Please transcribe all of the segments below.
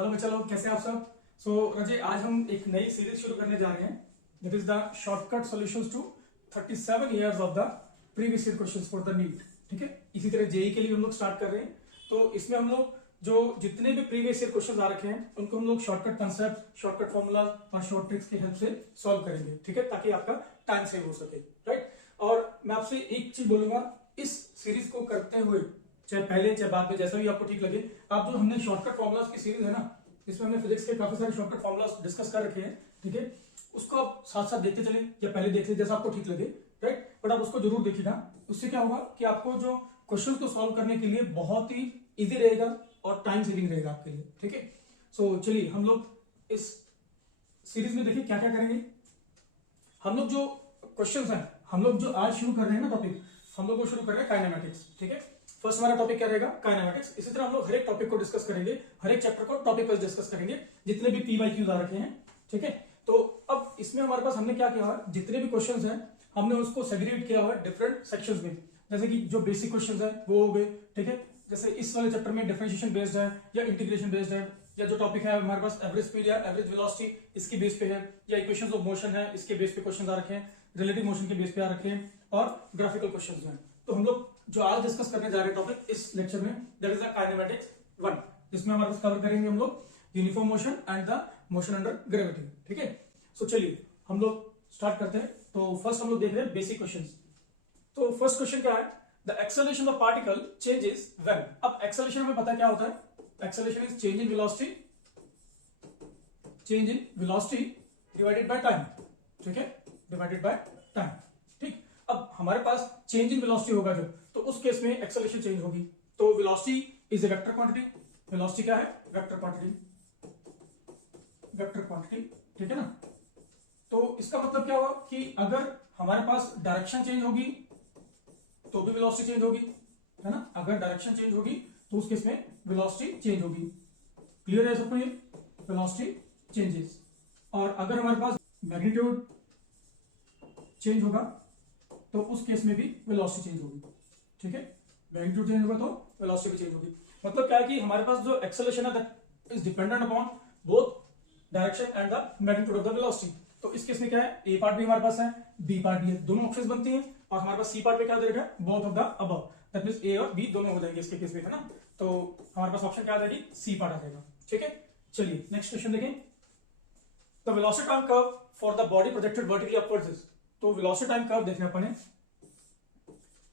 Hello बच्चा लोग, कैसे आप सब। रजे आज हम एक नई सीरीज शुरू करने जा रहे हैं, that is the shortcut solutions to 37 years of the previous year questions for the NEET. ठीक है, इसी तरह जेई के लिए हम लोग स्टार्ट कर रहे हैं। तो इसमें हम लोग जो जितने भी प्रीवियस ईयर क्वेश्चंस आ रखे हैं उनको हम लोग शॉर्टकट कंसेप्ट, शॉर्टकट फॉर्मूला और शॉर्ट ट्रिक्स की हेल्प से सॉल्व करेंगे। ठीक है, ताकि आपका टाइम सेव हो सके। राइट, और मैं आपसे एक चीज बोलूंगा, इस सीरीज को करते हुए चाहे पहले चाहे बाद में जैसा भी आपको ठीक लगे, आप जो हमने शॉर्टकट फॉर्मुलाज की सीरीज है ना, इसमें हमने फिजिक्स के काफी सारे शॉर्टकट फॉर्मुलाज डिस्कस कर रखे हैं। ठीक है, उसको आप साथ साथ देखते चले या पहले देख ले, जैसा आपको ठीक लगे। राइट, बट आप उसको जरूर देखिएगा। उससे क्या होगा कि आपको जो क्वेश्चन को सॉल्व करने के लिए बहुत ही इजी रहेगा और टाइम सेविंग रहेगा आपके लिए। ठीक है, सो चलिए हम लोग इस सीरीज में देखिए क्या क्या करेंगे। हम लोग जो क्वेश्चंस हैं, हम लोग जो आज शुरू कर रहे हैं ना टॉपिक, हम लोग वो शुरू कर रहे हैं काइनेमेटिक्स। ठीक है, फर्स्ट हमारा टॉपिक क्या रहेगा, काइनेमेटिक्स। इसी तरह हम लोग हर एक टॉपिक को डिस्कस करेंगे, हर एक चैप्टर को टॉपिक वाइज डिस्कस करेंगे, जितने भी पीवाईक्यूज आ रखे हैं। ठीक है, तो अब इसमें हमारे पास हमने क्या किया है, जितने भी क्वेश्चंस हैं हमने उसको सेग्रीगेट किया हुआ है डिफरेंट सेक्शंस में। जैसे कि जो बेसिक क्वेश्चंस है वो हो गए। ठीक है, जैसे इस वाले चैप्टर में डिफरेंशिएशन बेस्ड है या इंटीग्रेशन बेस्ड है, या जो टॉपिक है हमारे पास एवरेज स्पीड या एवरेज वेलोसिटी इसके बेस पे है, या इक्वेशंस ऑफ मोशन है इसके बेस पे क्वेश्चंस आ रखे हैं, रिलेटिव मोशन के बेस पे आ रखे हैं, और ग्राफिकल क्वेश्चंस हैं। तो हम लोग जो आज डिस्कस करने जा रहे हैं टॉपिक इस लेक्चर में, दैट इज द काइनेमेटिक्स 1, जिसमें हमारे पास कवर करेंगे हम लोग uniform motion and the motion under gravity. ठीक है, सो चलिए हम लोग स्टार्ट करते हैं। तो फर्स्ट हम लोग देख रहे हैं बेसिक क्वेश्चंस। तो फर्स्ट क्वेश्चन क्या है, the acceleration of particle changes when. अब एक्सेलरेशन हमें पता क्या होता है, acceleration is change in velocity, change in velocity divided by time. ठीक है, डिवाइडेड बाय टाइम। ठीक, अब हमारे पास चेंज इन वेलोसिटी होगा जो, तो उस केस में एक्सेलरेशन चेंज होगी। तो velocity is a vector quantity. Velocity क्या है, वेक्टर क्वांटिटी, वेक्टर क्वांटिटी। ठीक है ना, तो इसका मतलब क्या हुआ कि अगर हमारे पास डायरेक्शन चेंज होगी तो भी वेलोसिटी चेंज होगी, है ना। अगर डायरेक्शन चेंज होगी तो उस केस में वेलोसिटी चेंज होगी। क्लियर है सबको, ये वेलोसिटी चेंजेस। और अगर हमारे पास मैग्नीट्यूड चेंज होगा तो उस केस में भी वेलोसिटी चेंज होगी। ठीक है, मैग्नीट्यूड चेंज होगा तो वेलोसिटी भी चेंज होगी। मतलब क्या है कि हमारे पास जो एक्सेलरेशन है that is dependent upon both direction and the magnitude of the velocity. तो इस केस में क्या है, ए पार्ट भी हमारे पास है, बी पार्ट भी है, दोनों ऑप्शंस बनती हैं। और हमारे पास सी पार्ट पे क्या दे रखा है, both of the above, that means A और बी दोनों हो जाएंगे इसके केस में, है ना। तो हमारे पास ऑप्शन क्या आ जाएगी, सी पार्ट आ जाएगा। ठीक है, चलिए नेक्स्ट क्वेश्चन देखें। The velocity time curve for the body projected vertically upwards is. तो वेलोसिटी टाइम कर्व देखना अपन है,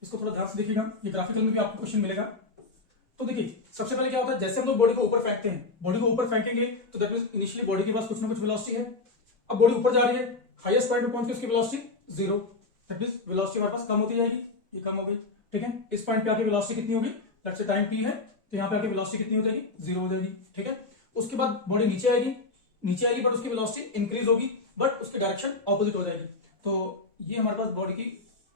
इसको थोड़ा ध्यान से देखिएगा, ये ग्राफिकल में भी आपको क्वेश्चन मिलेगा। तो देखिए सबसे पहले क्या होता है, जैसे हम लोग बॉडी को ऊपर फेंकते हैं, बॉडी को ऊपर फेंकेंगे तो दैट मींस इनिशियली बॉडी के पास कुछ ना कुछ वेलोसिटी है। अब बॉडी ऊपर जा रही है, हाईएस्ट पॉइंट पे पहुंच के उसकी वेलोसिटी 0, दैट मींस वेलोसिटी हमारे पास कम होती जाएगी, ये कम हो गई। ठीक है, इस पॉइंट पे आके वेलोसिटी कितनी होगी, लेट्स से टाइम t है, तो यहाँ पे आके वेलोसिटी कितनी हो जाएगी, 0 हो जाएगी। ठीक है, उसके बाद बॉडी नीचे आएगी, बट उसकी वेलोसिटी इंक्रीज होगी, बट उसकी डायरेक्शन ऑपोजिट हो जाएगी। तो ये हमारे पास बॉडी की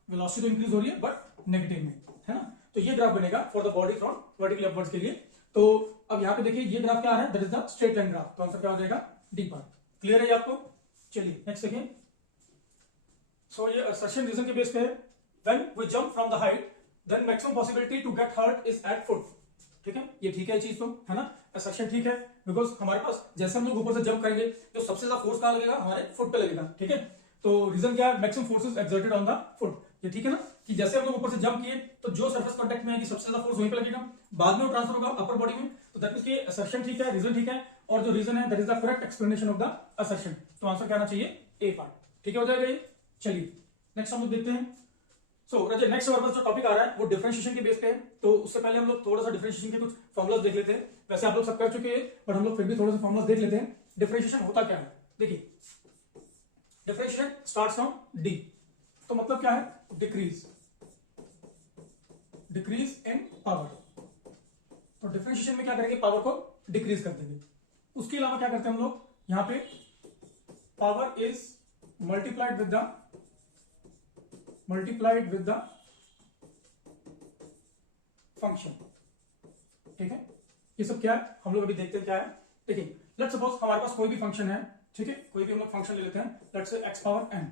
वेलोसिटी तो इंक्रीज हो रही है बट नेगेटिव में, है ना। तो ये ग्राफ बनेगा for the body from vertically upwards के लिए। तो अब यहाँ पे देखिए ये ग्राफ क्या आ रहा है, that is the straight line graph. तो आंसर क्या हो जाएगा, डी पार्ट। क्लियर है ये आपको। चलिए नेक्स्ट देखिए। सो ये असर्शन रीजन के बेस पे है, when we jump from the height then maximum possibility to get hurt is at foot. ठीक है, ये ठीक है चीज तो, है ना। असर्शन ठीक है बिकॉज हमारे पास जैसे हम लोग ऊपर से जंप करेंगे तो सबसे ज्यादा फोर्स कहां लगेगा, हमारे फुट पे लगेगा। ठीक है, तो रीजन क्या है, maximum force is exerted on the foot. ये ठीक है ना, कि जैसे हम लोग ऊपर से जंप किए तो जो सरफेस कांटेक्ट में आएगी सबसे ज्यादा फोर्स वहीं पे लगेगा, बाद में वो ट्रांसफर होगा अपर बॉडी में। तो दैट मींस कि असर्शन ठीक है, रीजन ठीक है, और जो रीजन है that is the correct explanation of the assertion. तो आंसर क्या आना चाहिए, ए पार्ट। ठीक है, हो जाएगा ये। चलिए नेक्स्ट हम लोग देखते हैं। सो रजे नेक्स्ट हमारे पास जो टॉपिक आ रहा है वो डिफरेंशिएशन के बेस पे है। तो उससे पहले हम लोग थोड़ा सा डिफरेंशिएशन के कुछ फॉर्मुलास देख लेते हैं। वैसे आप लोग सब कर चुके हैं बट हम लोग फिर भी थोड़ा सा फॉर्मुलास देख लेते हैं। डिफरेंशिएशन होता क्या है, देखिए डिफरेंशिएशन स्टार्ट्स फ्रॉम डी, तो मतलब क्या है, डिक्रीज, डिक्रीज इन पावर। तो डिफरेंशिएशन में क्या करेंगे, पावर को डिक्रीज कर देंगे। उसके अलावा क्या करते हैं हम लोग, यहां पे power is multiplied with the function. ठीक है, ये सब क्या है हम लोग अभी देखते हैं क्या है। देखिए लेट्स सपोज हमारे पास कोई भी फंक्शन है, ठीक है, कोई भी हम लोग फंक्शन ले लेते हैं, let's say x power n।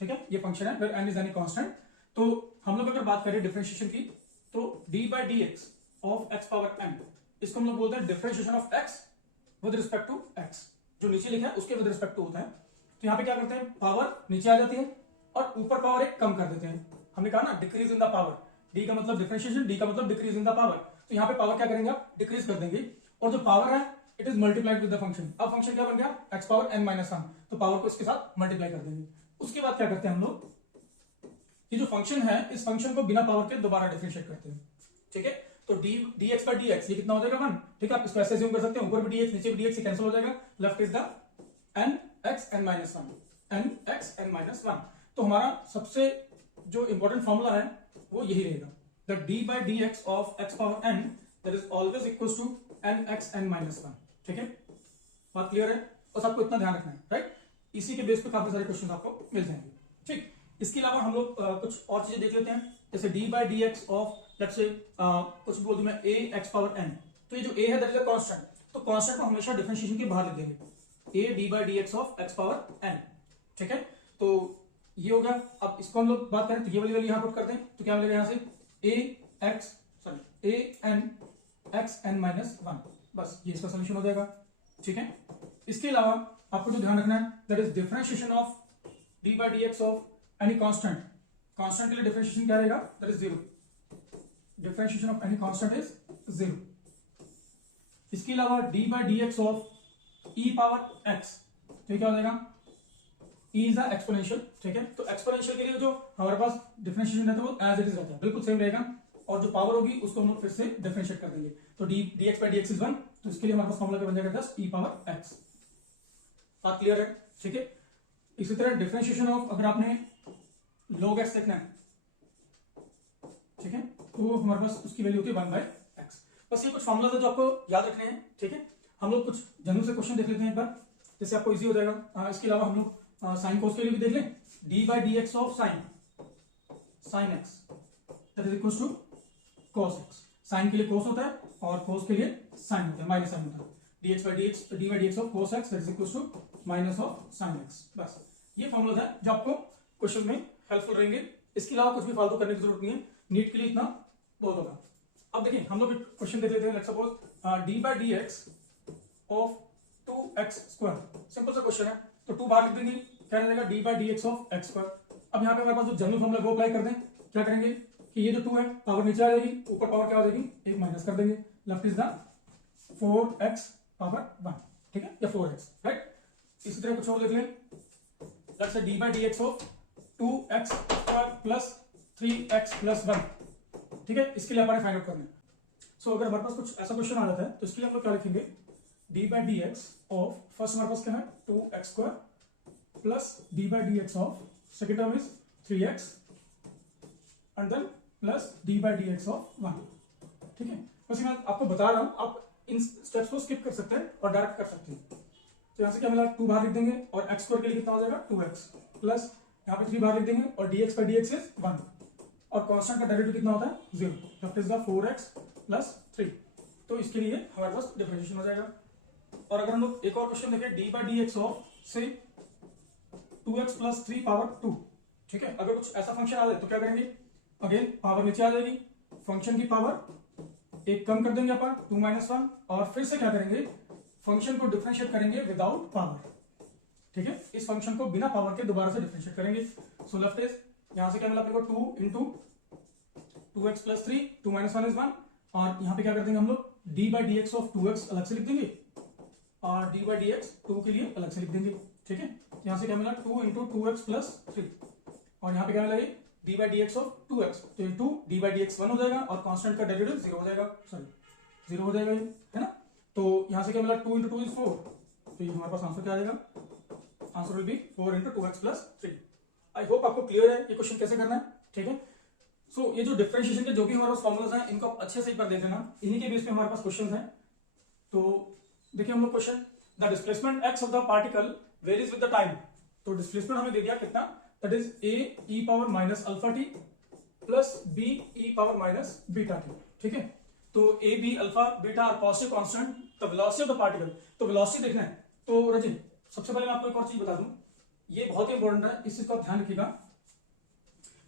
ठीक है, ये फंक्शन है where n is any constant. तो हम लोग अगर बात करें डिफरेंशिएशन की, तो d by dx of x power n, इसको हम लोग बोलते हैं differentiation of x with respect to x, जो नीचे लिखा है उसके विद रिस्पेक्ट टू होता है। तो यहाँ पे क्या करते हैं, पावर नीचे आ जाती है और ऊपर पावर एक कम कर देते हैं। हमने कहा ना decrease in the power, D का मतलब डिफरेंशिएशन, डी का मतलब डिक्रीज इन द पावर। तो यहाँ पे पावर क्या करेंगे आप, डिक्रीज कर देंगे, और जो पावर है it is multiplied with the function. अब फंक्शन क्या बन गया, x power n minus one, तो पावर को इसके साथ मल्टीप्लाई कर देंगे। उसके बाद क्या करते हैं हम लोग, ये जो फंक्शन है इस फंक्शन को बिना पावर के दोबारा डिफरेंशिएट करते हैं, ठीक है। तो D x by d x ये कितना हो जाएगा, 1, ठीक है। आप इसको ऐसे अज्यूम कर सकते हैं, ऊपर भी डी एक्स नीचे भी डी एक्स कैंसिल हो जाएगा, left is the n x N minus one, n x N minus one. तो हमारा सबसे जो इंपॉर्टेंट फॉर्मूला है वो यही रहेगा, the d by d x of x power n that is always equal to n x N minus one, ठीक है। बात क्लियर है, बस आपको इतना ध्यान रखना है, राइट। इसी के बेस पे काफी सारे क्वेश्चन आपको मिल जाएंगे, ठीक। इसके अलावा हम लोग कुछ और चीजें देख लेते हैं, जैसे D by d x of let's say कुछ बोल दूं मैं ए एक्स पावर एन। तो ये जो ए है दैट इज अ कांस्टेंट, तो कांस्टेंट को हमेशा डिफरेंशिएशन के बाहर लिख देंगे, a d by d x of x power n, ठीक है। तो ये हो गया। अब इसको हम लोग बात करें तो ये वाली वैल्यू यहां पुट कर दें, तो क्या मिलेगा यहां से A N x N minus one, बस ये इसका सोल्यूशन हो जाएगा, ठीक है। इसके अलावा आपको जो ध्यान रखना है that is differentiation of D by d x of any constant. Constant के लिए डिफरेंशिएशन क्या रहेगा, that is zero, differentiation of any constant is zero. इसके अलावा D by d x of E power x, तो ये क्या हो जाएगा, ई इज अ एक्सपोनेंशियल, ठीक है। तो एक्सपोनेंशियल के लिए जो हमारे पास डिफरेंशिएशन रहता है वो एज इट इज रहता है, बिल्कुल सेम रहेगा, और जो पावर होगी उसको हम लोग फिर से डिफरेंशिएट कर देंगे। तो D x by d x is 1, तो इसके लिए हमारे पास फॉर्मूला क्या बन जाएगा, दस ई पावर एक्स। बात क्लियर है, ठीक है। इसी तरह डिफरेंशिएशन ऑफ, अगर आपने log x देखना है, ठीक है, तो हमारे पास उसकी वैल्यू होती है 1 बाई एक्स। बस ये कुछ फॉर्मुला है जो आपको याद रखने हैं, ठीक है। हम लोग कुछ जनरल से क्वेश्चन देख लेते हैं एक बार, जैसे आपको इजी हो जाएगा। इसके अलावा हम लोग साइन कोस के लिए भी देख लें, d by d x of sine x that is equal to cos x. Sine के लिए कोस होता है और कोस के लिए साइन होता है, माइनस साइन होता है। D x by d x of cos x that is equal to minus of sine x. बस ये फॉर्मुला है जो आपको क्वेश्चन में हेल्पफुल रहेंगे। इसके अलावा कुछ भी फालतू करने की जरूरत नहीं है, नीट के लिए इतना बहुत होगा। अब देखिए हम लोग क्वेश्चन देख लेते हैं, let's suppose D by d x of 2x square, simple सा क्वेश्चन है। तो 2 बाहर लिख देंगे, क्या रहेगा, D by d x of x square. अब यहाँ पे हमारे पास जो जनरल फॉर्मूला वो अप्लाई कर दें, क्या करेंगे कि ये जो 2 है पावर नीचे आ जाएगी, ऊपर पावर क्या हो जाएगी, एक माइनस कर देंगे, left is the 4x power 1, ठीक है, या 4x, राइट। इसी तरह कुछ और लिख लें, let's say D by d x of 2x square plus 3x plus 1, ठीक है। इसके लिए हमारे फाइंड आउट करना है। सो अगर हमारे पास कुछ ऐसा क्वेश्चन आ जाता है तो इसके लिए हम लोग क्या लिखेंगे, d by d x of, first हमारे पास क्या है 2x square plus d by d x of, second term is 3x and then plus d by d x of 1, ठीक है। बस मैं आपको बता रहा हूं, आप इन स्टेप्स को स्किप कर सकते हैं और डायरेक्ट कर सकते हैं। तो यहां से क्या मिला, 2 बाहर लिख देंगे और x स्क्वायर के लिए कितना हो जाएगा 2x, प्लस यहाँ पे 3 बाहर लिख देंगे और dx बाई dx इज 1, और कांस्टेंट का डेरिवेटिव कितना होता है 0, left is the 4x plus 3। तो इसके लिए हमारे पास डिफरेंशिएशन हो जाएगा। और अगर हम लोग एक और क्वेश्चन देखें, D by d x of से 2x प्लस 3 पावर 2, ठीक है। अगर कुछ ऐसा फंक्शन आ जाए तो क्या करेंगे, अगेन पावर नीचे आ जाएगी, फंक्शन की पावर एक कम कर देंगे अपन 2 माइनस 1, और फिर से क्या करेंगे, फंक्शन को डिफरेंशिएट करेंगे विदाउट पावर, ठीक है। इस फंक्शन को बिना पावर के दोबारा से डिफरेंशिएट करेंगे। सो लेफ्ट इज, यहां से क्या मिला अपने को 2 into 2x plus 3, 2 minus 1 is 1, और यहाँ पे क्या कर देंगे हम लोग, D by d x of 2x अलग से लिख देंगे और डी बाई डी एक्स 2 के लिए अलग से लिख देंगे, ठीक है। यहाँ से क्या मिला 2 इंटू 2x प्लस 3, और यहाँ पे क्या मिला D by d x of 2x, तो ये 2 डी बाई डी एक्स 1 हो जाएगा और कांस्टेंट का डेरिवेटिव 0 हो जाएगा, सॉरी 0 हो जाएगा ये, है ना। तो यहाँ से क्या मिला 2 इंटू 2 इज 4, तो ये हमारे पास आंसर क्या आ जाएगा, answer will B 4 into 2x plus 3। I hope आपको क्लियर है ये क्वेश्चन कैसे करना है, ठीक है। सो ये जो डिफरेंशिएशन के जो भी हमारे पास फॉर्मुलाज हैं इनको आप अच्छे से एक बार देख लेना, इन्हीं के बेस पे हमारे पास क्वेश्चंस हैं। तो देखिए हम लोग question, the displacement x of the particle varies with the time. तो डिस्प्लेसमेंट हमें दे दिया कितना, that is a e power minus alpha t plus b e power minus beta t, ठीक है। तो a b alpha beta are positive constant, the velocity of the particle. तो velocity देखना है, तो रजिन सबसे पहले मैं आपको एक और चीज बता दूं, ये बहुत ही इंपॉर्टेंट है, इस चीज का ध्यान रखिएगा।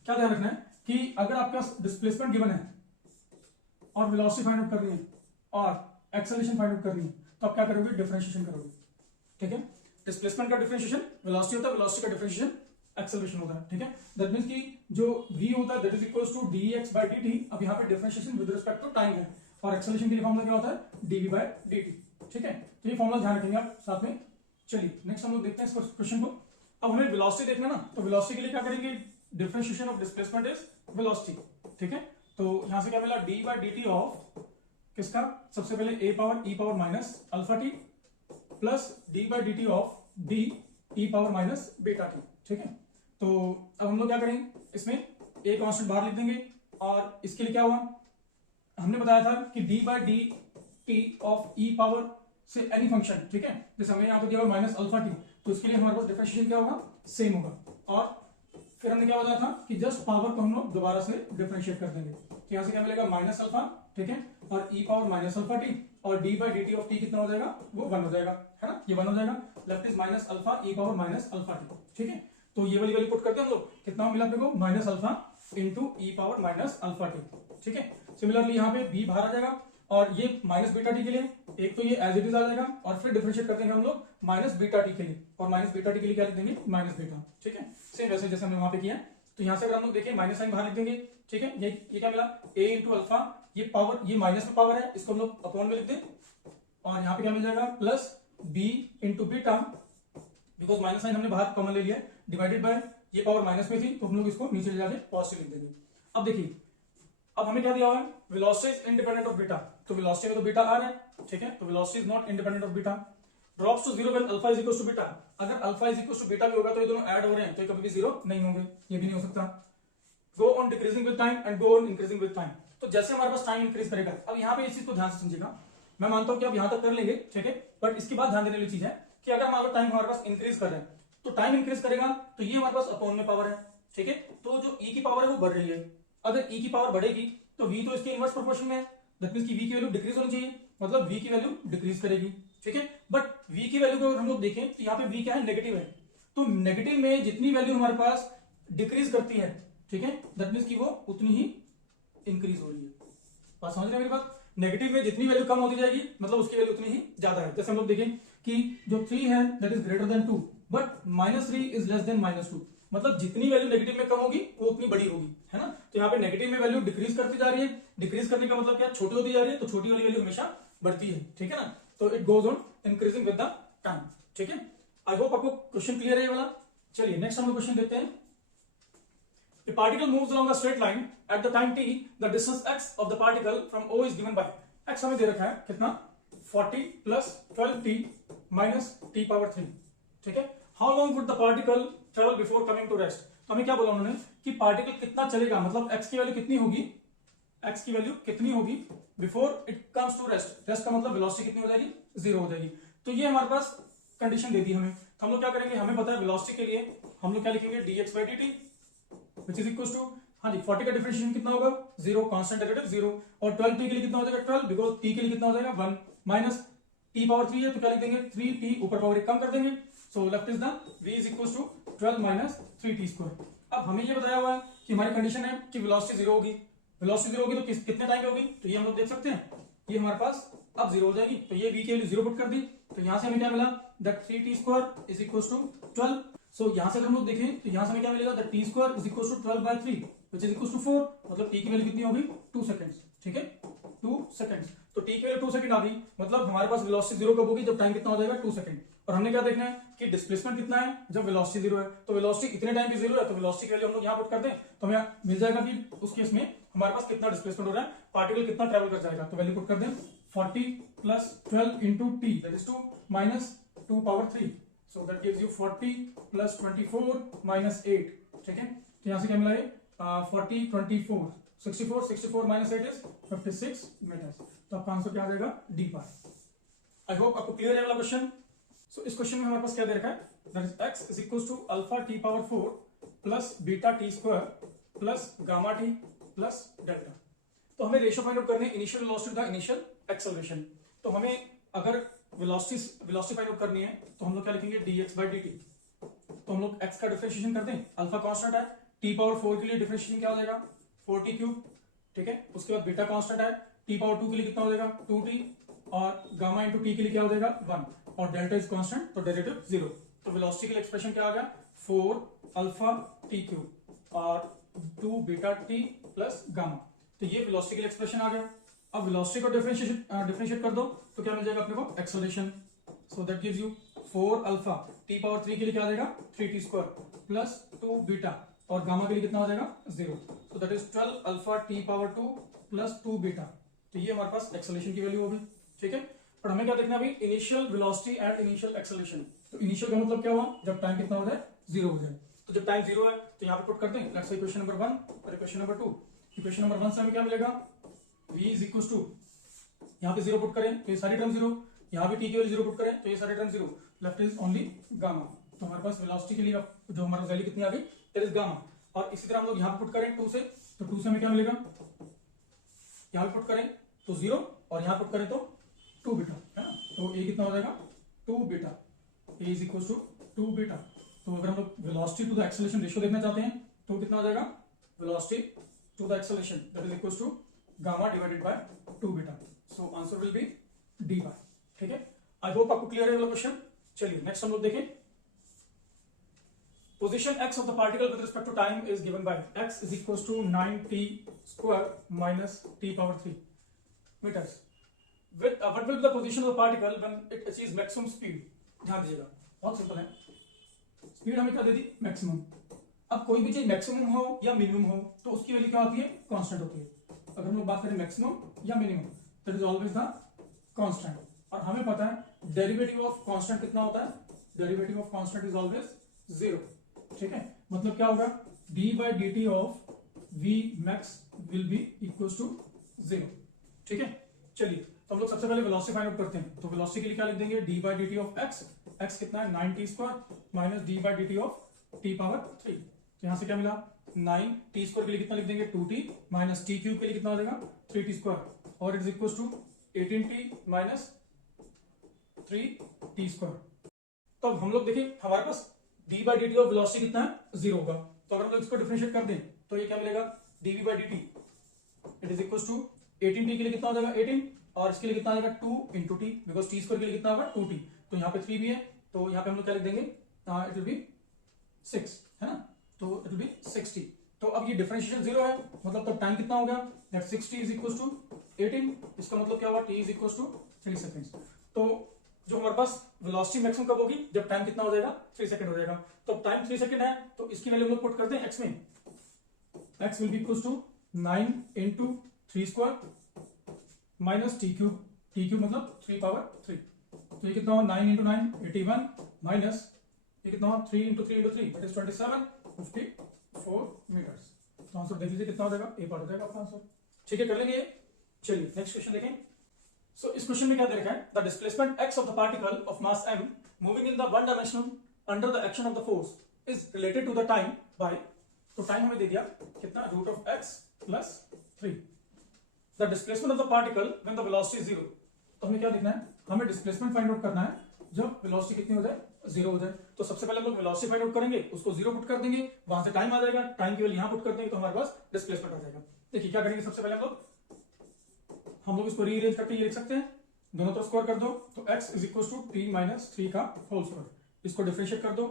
क्या ध्यान रखना है कि अगर आपके पास डिस्प्लेसमेंट गिवन है और वेलोसिटी फाइंड आउट करनी है और एक्सेलरेशन फाइंड आउट करनी है, तो आप क्या करोगे, डिफरेंशिएशन करोगे, ठीक है। डिस्प्लेसमेंट का डिफरेंशिएशन वेलोसिटी होता है, वेलोसिटी का डिफरेंशिएशन एक्सेलरेशन होता है, ठीक है। दैट मींस कि जो v होता है that is equals to dx by dt। अब यहाँ पे differentiation with respect to time है, और एक्सेलरेशन के लिए फॉर्मूला क्या होता है, dv by dt, ठीक है। तो ये फॉर्मूला ध्यान रखेंगे आप साथ में। चलिए नेक्स्ट हम लोग देखते हैं इस क्वेश्चन को। अब हमें वेलोसिटी देखना ना, तो वेलोसिटी के लिए क्या करेंगे, differentiation of displacement is velocity, ठीक है। तो यहां से क्या मिला, d by dt ऑफ किसका, सबसे पहले a power e power minus alpha t plus d by dt of d e power minus beta t, ठीक है। तो अब हम लोग क्या करेंगे, इसमें a कांस्टेंट बाहर लिख देंगे, और इसके लिए क्या हुआ, हमने बताया था कि d by dt of e power से एनी फंक्शन, ठीक है। जैसे हमें यहाँ पे दिया हुआ माइनस अल्फा टी, तो इसके लिए हमारे पास डिफरेंशिएशन क्या होगा, सेम होगा। और फिर हमने क्या बताया था कि जस्ट पावर को हम लोग दोबारा से डिफरेंशिएट कर देंगे, तो यहाँ से क्या मिलेगा, माइनस अल्फा, ठीक है, और e power minus alpha T, और d by dt of t कितना हो जाएगा, वो 1 हो जाएगा, है ना, ये 1 हो जाएगा। Left is minus alpha e power minus alpha T, ठीक है। तो ये वाली वैल्यू पुट करते हैं हम लोग, कितना मिला अपने को, minus alpha into e power minus alpha T, ठीक है। सिमिलरली यहाँ पे b बाहर आ जाएगा, और ये माइनस बीटा टी के लिए एक तो ये एज इट इज आ जाएगा, और फिर डिफरेंशिएट कर देंगे हम लोग माइनस बीटा टी के लिए, और माइनस बीटा टी के लिए क्या लिख देंगे, माइनस बीटा, ठीक है। सेम वैसे जैसे हमने वहां पे किया। तो यहाँ से अगर हम लोग देखें माइनस साइन बाहर लिख देंगे, ठीक है। ये क्या मिला, a इंटू अल्फा, ये पावर, ये माइनस में पावर है, इसको हम लोग अपॉन में लिख दें, और यहाँ पे क्या मिल जाएगा, plus b into beta, because minus sign हमने बाहर कॉमन ले लिया, डिवाइडेड बाय, ये पावर माइनस में थी तो हम लोग इसको नीचे ले जाके पॉजिटिव लिख देंगे। अब देखिए, अब हमें क्या दिया हुआ है, velocity is independent of beta, तो वेलोसिटी में तो बीटा आ रहा है, ठीक है। तो velocity is not independent of beta, drops to zero when alpha is equals to beta. अगर alpha is equals to beta भी होगा तो ये दोनों ऐड हो रहे हैं, तो ये कभी भी जीरो नहीं होंगे, ये भी नहीं हो सकता। Go on decreasing with time and go on increasing with time, तो जैसे हमारे पास टाइम इंक्रीज करेगा, अब यहाँ पे इस चीज को ध्यान से समझिएगा, मैं मानता हूं कि आप यहां तक कर लेंगे, ठीक है, बट इसके बाद ध्यान देने वाली चीज है कि अगर हमारा टाइम हमारे पास इंक्रीज कर रहे हैं, तो टाइम इंक्रीज करेगा तो ये हमारे पास अपॉन में पावर है, ठीक है। तो जो e की पावर है वो बढ़ रही है, अगर e की पावर बढ़ेगी तो v तो इसके इनवर्स प्रोपोर्शन में है, दैट मींस कि v की वैल्यू डिक्रीज होनी चाहिए, मतलब v की वैल्यू डिक्रीज करेगी, ठीक है। बट v की वैल्यू को अगर हम लोग देखें तो यहाँ पे v क्या है, नेगेटिव है, तो नेगेटिव में जितनी वैल्यू हमारे पास डिक्रीज करती है, ठीक है, दैट मींस कि वो उतनी ही इंक्रीज हो रही है। बात समझ रहे हैं मेरी बात, नेगेटिव में जितनी वैल्यू कम होती जाएगी मतलब उसकी वैल्यू उतनी ही ज्यादा है। जैसे हम लोग देखें कि जो 3 है that is greater than 2, but -3 is less than -2, मतलब जितनी वैल्यू नेगेटिव में कम होगी वो उतनी बड़ी होगी, है ना। तो यहाँ पे नेगेटिव में वैल्यू डिक्रीज करती जा रही है, डिक्रीज करने का मतलब क्या, छोटी होती जा रही है, तो छोटी वाली वैल्यू हमेशा बढ़ती है, ठीक है ना। तो it goes on increasing with the time, ठीक है। आई होप आपको क्वेश्चन क्लियर है ये वाला। चलिए नेक्स्ट हम लोग क्वेश्चन देखते हैं। A particle moves along a straight line at the time t, the distance x of the particle from O is given by, x हमें दे रखा है कितना, 40 plus 12t minus t power 3, ठीक है। How long would the particle travel before coming to rest? तो हमें क्या बोला उन्होंने कि पार्टिकल कितना चलेगा, मतलब x की वैल्यू कितनी होगी, x की वैल्यू कितनी होगी before it comes to rest. Rest का मतलब वेलोसिटी कितनी हो जाएगी, 0 हो जाएगी। तो ये हमारे पास कंडीशन दे दी हमें, तो हम लोग क्या करेंगे, हमें पता है वेलोसिटी के लिए हम लोग क्या लिखेंगे, dx by dt which is equals to, हाँ जी 40 का डिफरेंशिएशन कितना होगा, 0, कांस्टेंट डेरिवेटिव 0, और 12t के लिए कितना हो जाएगा 12, बिकॉज t के लिए कितना हो जाएगा 1, माइनस t पावर 3 है तो क्या लिख देंगे 3t, ऊपर पावर 1 कम कर देंगे, so left is the v is equals to 12 minus 3t square. अब हमें ये बताया हुआ है कि हमारी कंडीशन है कि वेलोसिटी 0 होगी, वेलोसिटी 0 होगी तो कितने टाइम पे होगी, तो ये हम लोग देख सकते हैं, ये हमारे पास अब 0 हो जाएगी, तो ये v के वैल्यू 0 पुट कर दी, तो यहां से हमें क्या मिला, that 3t square is equals to 12। So यहां से अगर हम लोग देखें तो यहां से हमें क्या मिलेगा, that t square is equals to 12 by 3 which is equals to 4, मतलब t की वैल्यू कितनी होगी 2 सेकंड्स, ठीक है 2 सेकंड्स। तो t की वैल्यू 2 सेकंड आ गई, मतलब हमारे पास वेलोसिटी 0 कब होगी, जब टाइम कितना हो जाएगा 2 सेकंड। और हमने क्या देखना है कि डिस्प्लेसमेंट कितना है जब वेलोसिटी 0 है, तो वेलोसिटी इतने टाइम पे 0 है, तो वेलोसिटी की वैल्यू हम लोग यहां पुट कर दें तो हमें मिल जाएगा कि उस केस में हमारे पास कितना डिस्प्लेसमेंट हो रहा है, पार्टिकल कितना ट्रेवल कर जाएगा, तो वैल्यू पुट कर दें 40 plus 12 into t, that is 2 minus 2 power 3, so that gives you 40 plus 24 minus 8, ठीक है। तो यहां से क्या मिला है 40 24 64 64 minus 8 is 56 मीटर, तो आपका आंसर क्या आ जाएगा डी पार। आई होप आपको क्लियर है वाला क्वेश्चन। सो इस क्वेश्चन में हमारे पास क्या दे रखा है, that is x is equals to alpha t power 4 plus beta t square plus gamma t plus delta. तो हमें रेशियो फाइंड आउट करने इनिशियल वेलोसिटी का इनिशियल एक्सेलरेशन, तो हमें अगर वेलोसिटी फाइंड आउट करनी है तो हम लोग क्या लिखेंगे dx by dt, तो हम लोग x का डिफरेंशिएशन कर दें, अल्फा कांस्टेंट है, t पावर 4 के लिए डिफरेंशिएशन क्या हो जाएगा 4t क्यूब, ठीक है। उसके बाद बीटा कांस्टेंट है, t पावर 2 के लिए कितना हो जाएगा 2t और गामा इंटू टी के लिए क्या हो जाएगा 1 और डेल्टा इज कांस्टेंट तो डेरिवेटिव 0। तो वेलोसिटी के लिए एक्सप्रेशन क्या आ गया 4 अल्फा टी क्यूब और 2 बीटा टी प्लस गामा। तो ये वेलोसिटी के लिए एक्सप्रेशन आ गया। अब वेलोसिटी को डिफरेंशिएट कर दो तो क्या मिल जाएगा अपने को acceleration. So that gives you 4 alpha T power 3 के लिए क्या आ जाएगा 3t स्क्वायर प्लस 2 बीटा और गामा के लिए कितना हो जाएगा 0। सो that is 12 alpha T power 2 plus 2 beta. तो ये हमारे पास एक्सेलरेशन की वैल्यू होगी। ठीक है, पर हमें क्या देखना है अभी initial velocity and initial acceleration. तो इनिशियल का मतलब क्या हुआ जब टाइम कितना हो जाए 0 हो जाए। तो जब टाइम 0 है तो यहाँ पे पुट करते हैं लेट्स से इक्वेशन नंबर 1 और इक्वेशन नंबर 2। इक्वेशन नंबर 1 से हमें क्या मिलेगा v इज इक्वल टू यहाँ पे 0 पुट करें तो ये सारी टर्म 0, यहाँ पे t की वैल्यू 0 पुट करें तो ये सारी term 0, left is only gamma. तो हमारे पास वेलोसिटी के लिए जो हमारा वैल्यू कितनी आ गई दैट इज गामा। और इसी तरह हम लोग यहाँ पे पुट करें 2 से तो 2 से हमें क्या मिलेगा यहाँ पे पुट करें तो 0 और यहाँ पुट करें तो 2 बीटा है ना। तो ये कितना हो जाएगा 2 beta a is equal to 2 beta. तो अगर हम लोग velocity to the acceleration ratio देखना चाहते हैं तो कितना हो जाएगा velocity to the acceleration that is equal to gamma divided by 2 beta. So answer will be dy। ठीक है, आई होप आपको क्लियर है वाला क्वेश्चन। चलिए नेक्स्ट हम लोग देखें। Position x of the particle with respect to time is given by x is equals to 9t square minus t power 3 meters. What will be the position of the particle when it achieves maximum speed? ध्यान दीजिएगा, बहुत simple है। Speed हमें क्या दे the maximum. अब कोई भी चीज मैक्सिमम हो या मिनिमम हो तो उसकी वैल्यू क्या होती है कांस्टेंट होती है। अगर हम लोग बात करें मैक्सिमम या minimum that is always the constant. और हमें पता है डेरिवेटिव ऑफ कांस्टेंट कितना होता है, derivative of constant is always 0। ठीक है, मतलब क्या होगा d by d t of v max will be equal to 0। ठीक है, चलिए तो हम लोग सबसे पहले वेलोसिटी फाइंड आउट करते हैं। तो वेलोसिटी के लिए क्या लिख देंगे d by d t of x, x कितना है 9t square minus d by d t of t power 3। तो यहां से क्या मिला 9t स्क्वायर के लिए कितना लिख देंगे 2t माइनस t क्यूब के लिए कितना हो जाएगा 3t स्क्वायर और it is equal to 18t minus 3t square. तो अब हम लोग देखें हमारे पास d by d t of velocity कितना है 0 होगा। तो अगर हम लोग इसको डिफरेंशिएट कर दें तो ये क्या मिलेगा dv by d t it is equal to 18t के लिए कितना हो जाएगा 18 और इसके लिए कितना आ जाएगा 2 into T because T square के लिए कितना होगा 2t। तो यहाँ पे 3 भी है तो यहाँ पे हम लोग क्या लिख देंगे इट विल बी 6 है ना। तो इट विल बी 60। तो अब ये डिफरेंशिएशन 0 है मतलब तब टाइम कितना हो गया दैट 60 इज इक्वल टू 18। इसका मतलब क्या हुआ t is equal to 3 seconds. तो जो हमारे पास वेलोसिटी मैक्सिमम कब होगी जब टाइम कितना हो जाएगा 3 सेकंड हो जाएगा। तो टाइम 3 सेकंड है तो इसकी वैल्यू हम लोग पुट करते हैं x में। x will be equal to 9 into 3 square minus t cube मतलब 3 पावर 3। तो ये कितना हुआ 9 इंटू 9 81 माइनस ये कितना हुआ 3 into 3 into 3 that is 27 54 metres. तो आंसर देख लीजिए कितना हो जाएगा, ए पार्ट हो जाएगा आपका आंसर। ठीक है, कर लेंगे। चलिए नेक्स्ट क्वेश्चन देखें। सो इस क्वेश्चन में क्या दे रखा है the displacement x of the particle of mass m moving in the one dimension under the action of the force is related to the time by. तो टाइम हमें दे दिया कितना root of x plus 3। The displacement of the particle when the velocity is 0। तो हमें क्या देखना है हमें डिस्प्लेसमेंट फाइंड आउट करना है जब वेलोसिटी कितनी हो जाए 0 हो जाए। तो सबसे पहले हम लोग वेलोसिटी फाइंड आउट करेंगे उसको 0 पुट कर देंगे वहां से टाइम आ जाएगा, टाइम की वैल्यू यहां पुट कर देंगे तो हमारे पास डिस्प्लेसमेंट आ जाएगा। देखिए क्या करेंगे सबसे पहले हम लोग इसको रीअरेंज करके ये लिख सकते हैं दोनों तरफ स्क्वायर कर दो तो x is equal to t minus 3 का होल स्क्वायर। इसको डिफरेंशिएट कर दो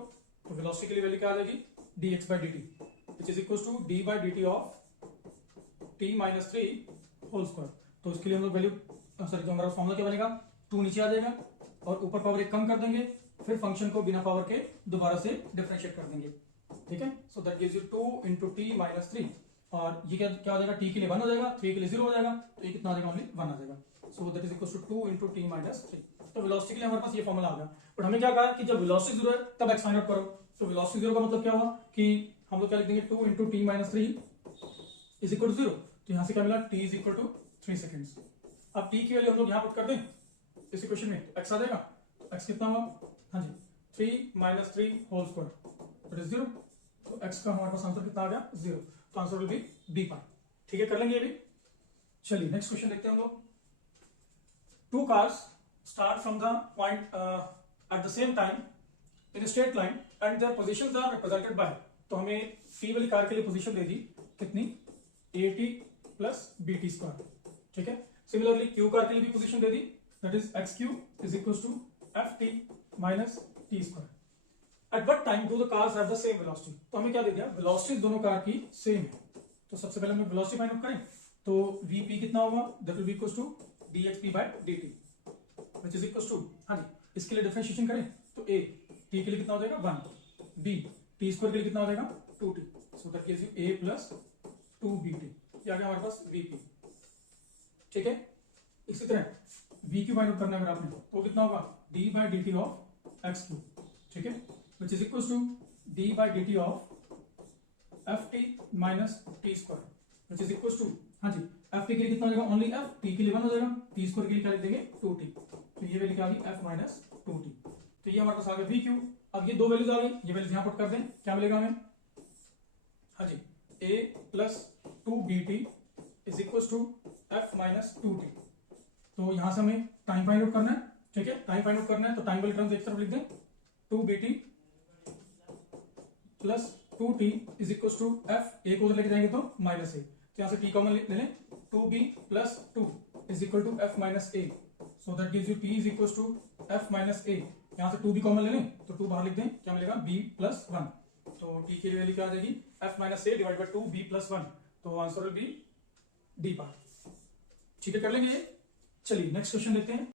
तो वेलोसिटी के लिए वैल्यू क्या आ जाएगी dx by d t which is equal to d by d t of t minus 3 whole square. तो इसके लिए हम लोग वैल्यू सॉरी जो हमारा फॉर्मूला क्या बनेगा 2 नीचे आ जाएगा और ऊपर पावर 1 कम कर देंगे फिर फंक्शन को बिना पावर के दोबारा से डिफरेंशिएट कर देंगे। ठीक है, सो that gives you 2 into t minus 3 और ये क्या हो जाएगा t के लिए 1 हो जाएगा 3 के लिए 0 हो जाएगा तो ये कितना आ जाएगा ओनली 1 आ जाएगा। So that is equal to 2 into t minus 3। तो वेलोसिटी के लिए हमारे पास ये फॉर्मूला आ गया। बट हमें क्या कहा कि जब वेलोसिटी 0 है तब x फाइंड आउट करो। तो वेलोसिटी 0 का मतलब क्या हुआ कि हम लोग क्या लिख देंगे 2 into t minus 3 is equal to 0। तो यहां से क्या मिला t is equal to 3 seconds. अब t की वैल्यू हम लोग यहां पुट कर दें इस इक्वेशन में तो x आ जाएगा। तो x कितना हुआ हां जी 3 minus 3 whole square that is 0। तो x का हमारे पास आंसर कितना आ गया 0। तो answer will be b part. ठीक है, कर लेंगे ये भी। चलिए नेक्स्ट क्वेश्चन देखते हैं हम लोग। Two cars start from the point at the same time in a straight line and their positions are represented by। तो हमें P वाली कार के लिए पोजीशन दे दी कितनी AT प्लस BT स्क्वायर। ठीक है, सिमिलरली Q कार के लिए भी पोजीशन दे दी that is x cube is equal to f t minus t square. At what time do the cars have the same velocity? तो हमें क्या दे दिया, वेलोसिटी दोनों कार की सेम है। तो सबसे पहले हमें वेलोसिटी फाइंड आउट करें, तो vp कितना होगा, that will be equal to dxp by dt which is equal to, हाँ जी, इसके लिए डिफरेंशिएशन करें तो a t के लिए कितना हो जाएगा 1, b t स्क्वायर के लिए कितना हो जाएगा 2t, so that gives you a plus 2bt। ये आ गया हमारे पास vp। ठीक है, इसी तरह vq फाइंड आउट करना है अगर आपने, तो कितना होगा d by dt of x cube, ठीक है, which is equal to d by dt of ft minus t square which is equal to, हाँ जी, ft के लिए कितना हो जाएगा ओनली f, t के लिए 1 हो जाएगा, t स्क्वायर के लिए क्या लिख देंगे 2t, तो ये वैल्यू क्या आ गई f माइनस 2t। तो ये हमारे पास आ गया vq। अब ये दो वैल्यूज आ गई, ये वैल्यूज यहां पुट कर दें, क्या मिलेगा हमें, हाँ जी, a plus 2bt is equal to f minus 2t। तो यहां से हमें टाइम फाइंड आउट करना है, ठीक है, टाइम फाइंड आउट करना है, तो टाइम वाली टर्म्स एक तरफ लिख दें, 2bt plus 2t is equal to f, एक उधर लेके जाएंगे तो माइनस a, तो यहां से t कॉमन ले लें, 2b plus 2 is equal to f minus a, so that gives you t is equal to f minus a। यहां से 2b कॉमन ले लें तो 2 बाहर लिख दें, क्या मिलेगा b प्लस 1, तो t की वैल्यू क्या आ जाएगी f minus a divide by 2b plus 1, तो answer will B d part. ठीक है, कर लेंगे ये। चलिए नेक्स्ट क्वेश्चन देखते हैं।